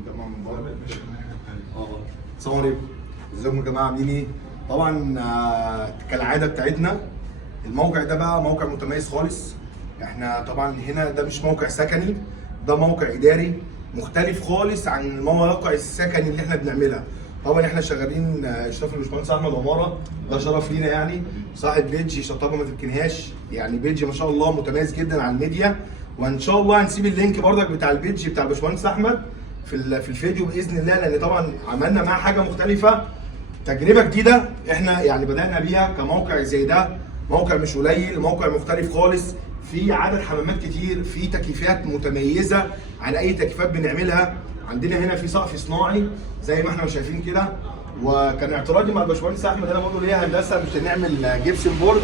نجمع من بره. السلام عليكم. ازيكم يا جماعه عاملين ايه؟ طبعا كالعاده بتاعتنا الموقع ده بقى موقع متميز خالص. احنا طبعا هنا ده مش موقع سكني، ده موقع اداري مختلف خالص عن المواقع السكني اللي احنا بنعملها. طبعا احنا شغالين اشراف الباشمهندس احمد عماره، ده شرف لينا يعني. صاحب بيج شطابه ما تركنهاش، يعني بيج ما شاء الله متميز جدا على الميديا. وان شاء الله هنسيب اللينك بردك بتاع البيج بتاع الباشمهندس احمد في الفيديو باذن الله، لان طبعا عملنا معاه حاجه مختلفه، تجربه جديده احنا يعني بدانا بيها كموقع زي ده. موقع مش قليل، موقع مختلف خالص، في عدد حمامات كتير، في تكييفات متميزه عن اي تكييفات بنعملها. عندنا هنا في سقف صناعي زي ما احنا شايفين كده. وكان اعتراضي مع الباشمهندس احمد، انا بقول له ليه هندسه مش هنعمل جبسن بورد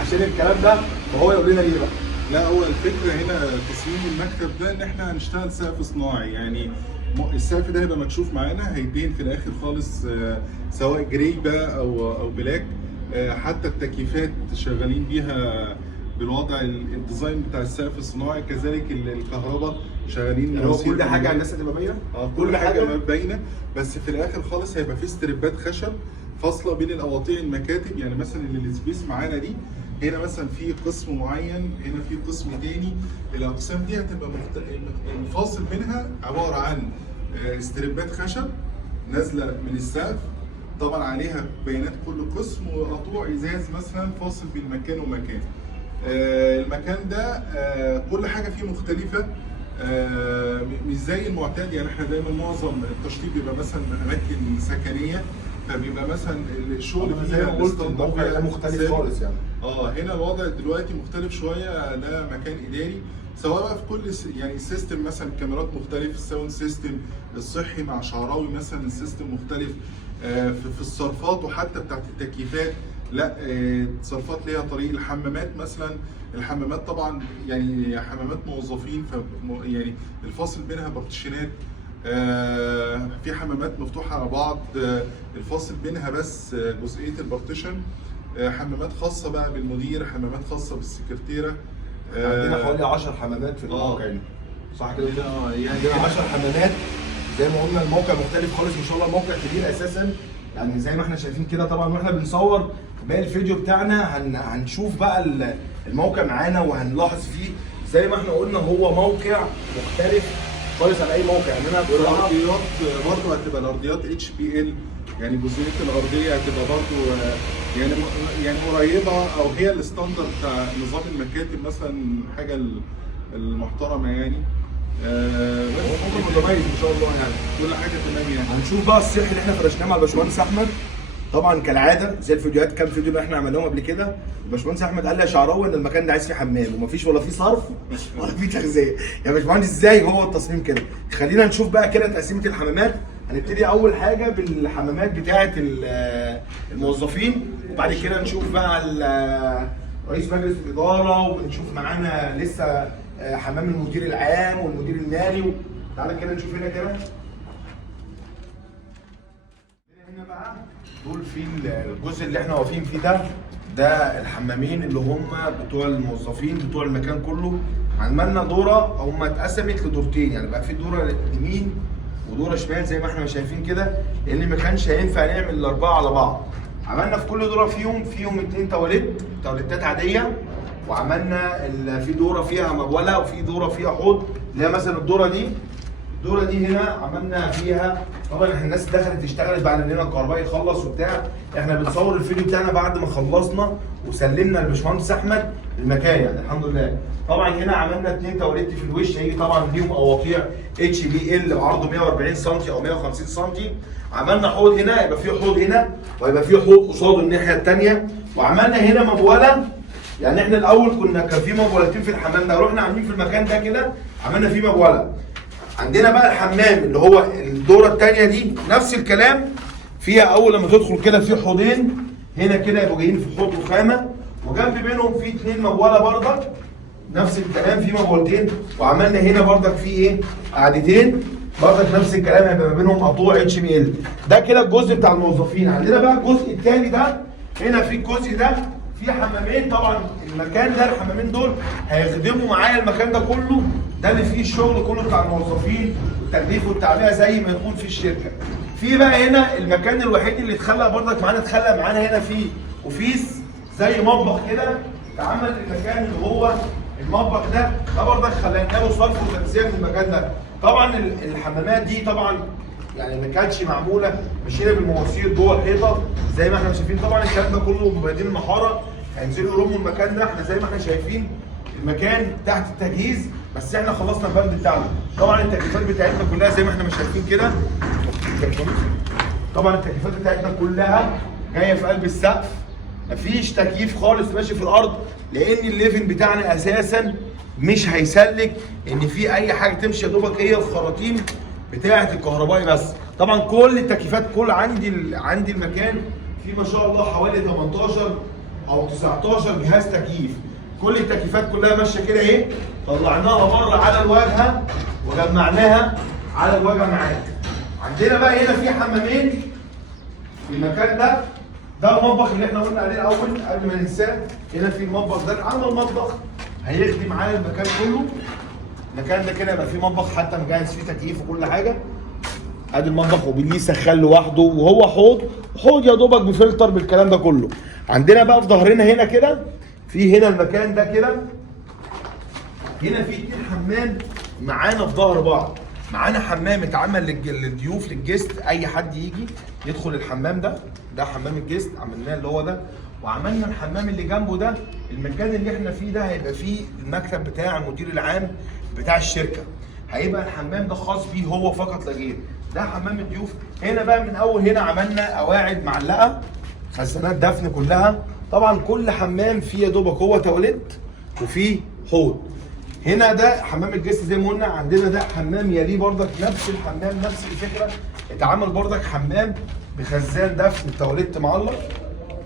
عشان الكلام ده، فهو يقول لنا ليه بقى. لا، هو الفكره هنا تصميم المكتب ده ان احنا هنشتغل سقف صناعي، يعني السقف ده هيبقى مكشوف معانا، هيبين في الاخر خالص سواء جراي بقى او بلاك. حتى التكييفات شغالين بيها بالوضع الديزاين بتاع السقف الصناعي، كذلك الكهرباء شغالين. يعني هو كل حاجه الناس هتبقى باينه؟ كل حاجه باينه، بس في الاخر خالص هيبقى في استريبات خشب فاصله بين الاواطيع المكاتب. يعني مثلا السبيس معانا دي هنا مثلا في قسم معين، هنا في قسم تاني. الاقسام دي هتبقى الفاصل بينها عباره عن استريبات خشب نازله من السقف، طبعا عليها بيانات كل قسم، وقطوع ازاز مثلا فاصل بين مكان ومكان. المكان ده كل حاجه فيه مختلفه، مش زي المعتاد. يعني احنا دايما معظم التشطيب بيبقى مثلا اماكن سكنيه، فبيبقى مثلا الشغل زي ما قلت الموقع ده مختلف خالص يعني. هنا الوضع دلوقتي مختلف شويه، ده مكان اداري، سواء بقى في كل يعني السيستم، مثلا الكاميرات مختلف، الساوند سيستم الصحي مع شعراوي مثلا السيستم مختلف، في الصرفات وحتى بتاعت التكييفات. لا، صرفات ليها طريق. الحمامات مثلا، الحمامات طبعا يعني حمامات موظفين، يعني الفاصل بينها بارتيشنات. في حمامات مفتوحه على بعض، الفاصل بينها بس جزئيه البارتيشن. حمامات خاصه بقى بالمدير، حمامات خاصه بالسكرتيره. عندنا حوالي 10 حمامات في الموقع هنا، صح كده؟ يعني عندنا 10 حمامات. زي ما قلنا الموقع مختلف خالص، ما شاء الله الموقع كبير اساسا، يعني زي ما احنا شايفين كده. طبعا واحنا بنصور باقي الفيديو بتاعنا هنشوف بقى الموقع معانا وهنلاحظ فيه. زي ما احنا قلنا هو موقع مختلف خالص عن اي موقع. يعني انا الارضيات برضه هتبقى الارضيات HPL، يعني جزئيه الارضيه هتبقى برضه يعني قريبه، او هي الستاندرد بتاع نظام المكاتب مثلا، حاجه المحترمه يعني. هو متميز ما شاء الله، يعني كل حاجه تمام. يعني هنشوف بقى السيح اللي احنا فرشناه مع الباشمهندس احمد. طبعا كالعاده زي الفيديوهات، كام فيديو اللي احنا عملناهم قبل كده، الباشمهندس احمد قال لي يا شعراوي ان المكان ده عايز فيه حمام، ومفيش ولا فيه صرف ولا فيه تغذيه. يا باشمهندس ازاي هو التصميم كده؟ خلينا نشوف بقى كده تقسيمه الحمامات. هنبتدي اول حاجه بالحمامات بتاعه الموظفين، وبعد كده نشوف بقى رئيس مجلس الاداره، ونشوف معانا لسه حمام المدير العام والمدير المالي. تعالى كده نشوف هنا كده. هنا بقى دول في الجزء اللي احنا واقفين فيه ده الحمامين اللي هم بتوع الموظفين بتوع المكان كله. عملنا دوره، هم اتقسمت لدورتين، يعني بقى في دوره يمين ودوره شمال زي ما احنا شايفين كده، لان ما كانش هينفع نعمل الاربعه على بعض. عملنا في كل دوره فيهم 2 تواليتات عاديه، وعملنا في دوره فيها مبوله وفي دوره فيها حوض. اللي هي مثلا الدوره دي هنا عملنا فيها، طبعا احنا الناس دخلت اشتغلت بعد ما الكهربائي يخلص وبتاع. احنا بنصور الفيديو بتاعنا بعد ما خلصنا وسلمنا للباشمهندس احمد المكان، يعني الحمد لله. طبعا هنا عملنا 2 تواليت في الوش، هيجي طبعا ليهم اواطيع HBL بعرضه 140 سم او 150 سم. عملنا حوض هنا، يبقى فيه حوض هنا ويبقى فيه حوض قصاده الناحيه الثانيه. وعملنا هنا مبوله، يعني احنا الاول كان في مبولتين في الحمام ده، رحنا عاملين في المكان ده كده عملنا فيه مبوله. عندنا بقى الحمام اللي هو الدوره الثانيه دي نفس الكلام، فيها اول لما تدخل كده في حوضين هنا كده يبقوا جايين في حوض وخامه، وجنب بينهم في 2 مبوله برضك نفس الكلام، في مبولتين. وعملنا هنا برضك في ايه؟ قعدتين برضك نفس الكلام، هيبقى ما بينهم قطوع HBL. ده كده الجزء بتاع الموظفين. عندنا بقى الجزء الثاني ده، هنا في الجزء ده في حمامين. طبعا المكان ده الحمامين دول هيخدموا معايا المكان ده كله، ده اللي فيه الشغل كله بتاع الموظفين والتغليف والتعبئه زي ما يكون في الشركه. في بقى هنا المكان الوحيد اللي اتخلق برضك معانا، اتخلق معانا هنا فيه اوفيس زي مطبخ كده، اتعمل المكان اللي هو المطبخ ده برضك خلينا له صرف وتغذيه في المكان ده. طبعا الحمامات دي طبعا يعني ما كانتش معموله مشينا بالمواسير جوه الحيطه زي ما احنا شايفين. طبعا الكلام ده كله مبيدين المحاره هينزلوا يرموا المكان ده. احنا زي ما احنا شايفين المكان تحت التجهيز، بس احنا خلصنا البند بتاعنا. طبعا التكييفات بتاعتنا كلها زي ما احنا شايفين كده، طبعا التكييفات بتاعتنا كلها جايه في قلب السقف، مفيش تكييف خالص ماشي في الارض، لان الليفن بتاعنا اساسا مش هيسلك ان في اي حاجه تمشي، يا دوبك هي الخراطيم بتاعه الكهربائي بس. طبعا كل التكييفات كل عندي المكان في ما شاء الله حوالي 18 او 19 جهاز تكييف. كل التكييفات كلها ماشيه كده اهي، طلعناها بره على الواجهه وجمعناها على الواجهه معانا. عندنا بقى هنا في حمامين في المكان ده، ده المطبخ اللي احنا قلنا عليه الاول قبل ما ننساه. هنا في المطبخ ده، عمل مطبخ هيخدم على المكان كله. المكان ده كده يبقى فيه مطبخ حتى مجهز فيه تكييف وكل حاجه. ادي المطبخ وبليه سخان لوحده، وهو حوض يا دوبك بفلتر بالكلام ده كله. عندنا بقى في ظهرنا هنا كده في هنا المكان ده كده، هنا في 2 حمام معانا في ظهر بعض. معانا حمام اتعمل للضيوف للجست، اي حد يجي يدخل الحمام ده حمام الجست عملناه اللي هو ده. وعملنا الحمام اللي جنبه ده، المكان اللي احنا فيه ده هيبقى فيه المكتب بتاع المدير العام بتاع الشركه، هيبقى الحمام ده خاص بيه هو فقط لا غير. ده حمام الضيوف. هنا بقى من اول هنا عملنا قواعد معلقه، خزانات دفن كلها. طبعا كل حمام فيه يا دوبك هو تواليت وفيه حوض. هنا ده حمام الجست زي ما قلنا. عندنا ده حمام يليه برضك نفس الحمام نفس الفكره، اتعمل برضك حمام بخزان دفن تواليت معلق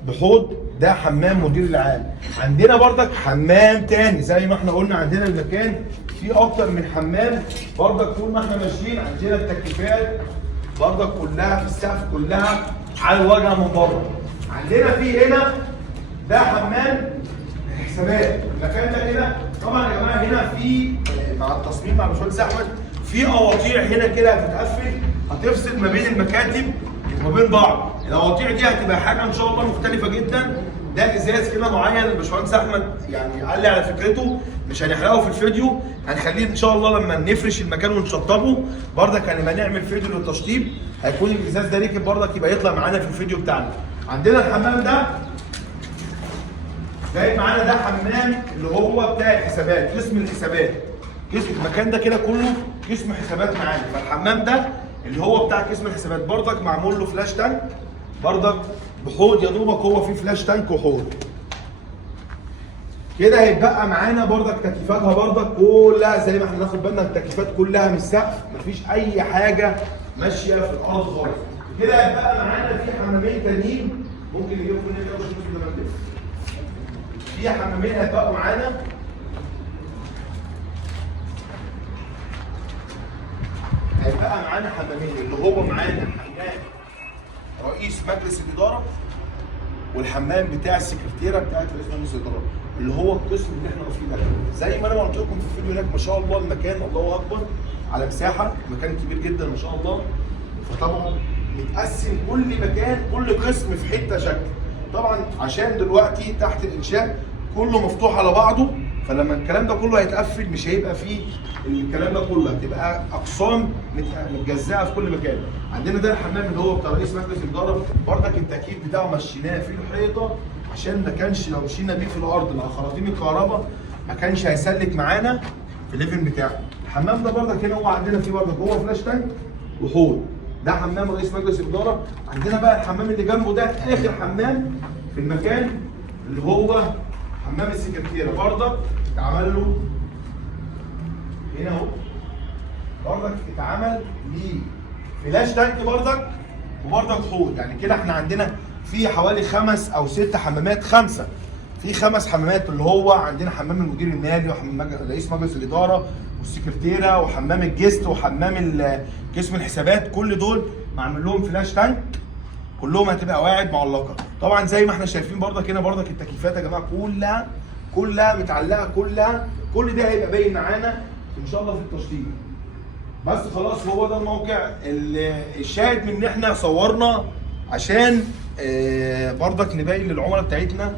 بحوض. ده حمام مدير العام. عندنا برضك حمام تاني زي ما احنا قلنا، عندنا المكان فيه اكتر من حمام برضك. طول ما احنا ماشيين عندنا التكييفات برضك كلها في السقف كلها على الواجهه من بره. عندنا في هنا ده حمام حسابات. المكان ده كده طبعا يا جماعه هنا في مع التصميم مع الباشمهندس احمد في قواطيع هنا كده هتتقفل، هتفصل ما بين المكاتب وما بين بعض. القواطيع دي هتبقى حاجه ان شاء الله مختلفه جدا. ده ازاز كده معين الباشمهندس احمد يعني قال لي على فكرته، مش هنحرقه في الفيديو، هنخليه ان شاء الله لما نفرش المكان ونشطبه برضك هنبقى نعمل فيديو للتشطيب، هيكون الازاز ده ركب برضك يبقى يطلع معانا في الفيديو بتاعنا. عندنا الحمام ده جاي معانا، ده حمام اللي هو بتاع الحسابات، قسم الحسابات. قسم المكان ده كده كله قسم حسابات معانا. فالحمام ده اللي هو بتاع قسم الحسابات برضك معمول له فلاش تانك برضك بحوض، يا دوبك هو فيه فلاش تانك وحوض. كده هيتبقى معانا برضك تكييفاتها برضك كلها زي ما احنا ناخد بالنا، التكييفات كلها من السقف، مفيش اي حاجه ماشيه في الارض خالص. كده هيتبقى معانا في حمامين تانيين ممكن نجيبهم من هنا ونشوف ده. في حمامين هيتبقوا معانا، هيبقى معانا حمامين اللي هو معانا حمام رئيس مجلس الاداره والحمام بتاع السكرتيره بتاعت رئيس مجلس الاداره اللي هو القسم اللي احنا فيه ده. زي ما انا قلت لكم في الفيديو هناك ما شاء الله المكان الله اكبر على مساحه، مكان كبير جدا ما شاء الله. فطبعا متقسم كل مكان كل قسم في حته شكل. طبعا عشان دلوقتي تحت الانشاء كله مفتوح على بعضه، فلما الكلام ده كله هيتقفل مش هيبقى فيه الكلام ده كله، هتبقى اقسام متجزئه في كل مكان. عندنا ده الحمام اللي هو بتاع رئيس مجلس الاداره، برضك التكييف بتاعه مشيناه في الحيطه عشان ما كانش لو مشينا بيه في الارض مع خراطيم الكهرباء ما كانش هيسلك معانا في الليفل بتاعه. الحمام ده برضك هنا هو عندنا فيه برضك هو فلاش تانك وحوض. ده حمام رئيس مجلس الاداره. عندنا بقى الحمام اللي جنبه ده اخر حمام في المكان اللي هو حمام السكرتيره، برضك اتعمل له هنا اهو، برضك اتعمل ليه فلاش تانك برضك وبرضك حوض. يعني كده احنا عندنا في حوالي 5 أو 6 حمامات، 5 في 5 حمامات اللي هو عندنا حمام المدير المالي وحمام رئيس مجلس الاداره والسكرتيره وحمام الجست وحمام قسم الحسابات، كل دول معمول لهم فلاش تانك، كلهم هتبقى قواعد معلقه. طبعا زي ما احنا شايفين برضك هنا برضك التكييفات يا جماعه كلها كلها متعلقه، كل ده هيبقى باين معانا ان شاء الله في التشطيب. بس خلاص هو ده الموقع الشاهد من ان احنا صورنا عشان برضك نبين للعملاء بتاعتنا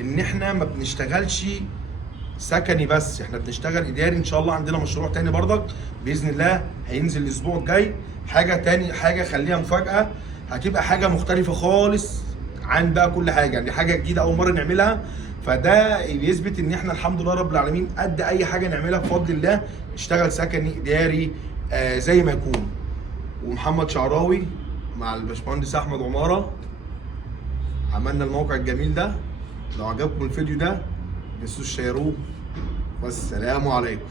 ان احنا ما بنشتغلش سكني بس، احنا بنشتغل اداري. ان شاء الله عندنا مشروع تاني برضك باذن الله هينزل الاسبوع الجاي، حاجه تاني، حاجه خليها مفاجاه، هتبقى حاجه مختلفه خالص عن بقى كل حاجه، يعني حاجه جديده اول مره نعملها. فده بيثبت ان احنا الحمد لله رب العالمين قد اي حاجه نعملها بفضل الله، نشتغل سكني اداري زي ما يكون. ومحمد شعراوي مع الباشمهندس احمد عماره عملنا الموقع الجميل ده. لو عجبكم الفيديو ده ما تنسوش تشيروه، والسلام عليكم.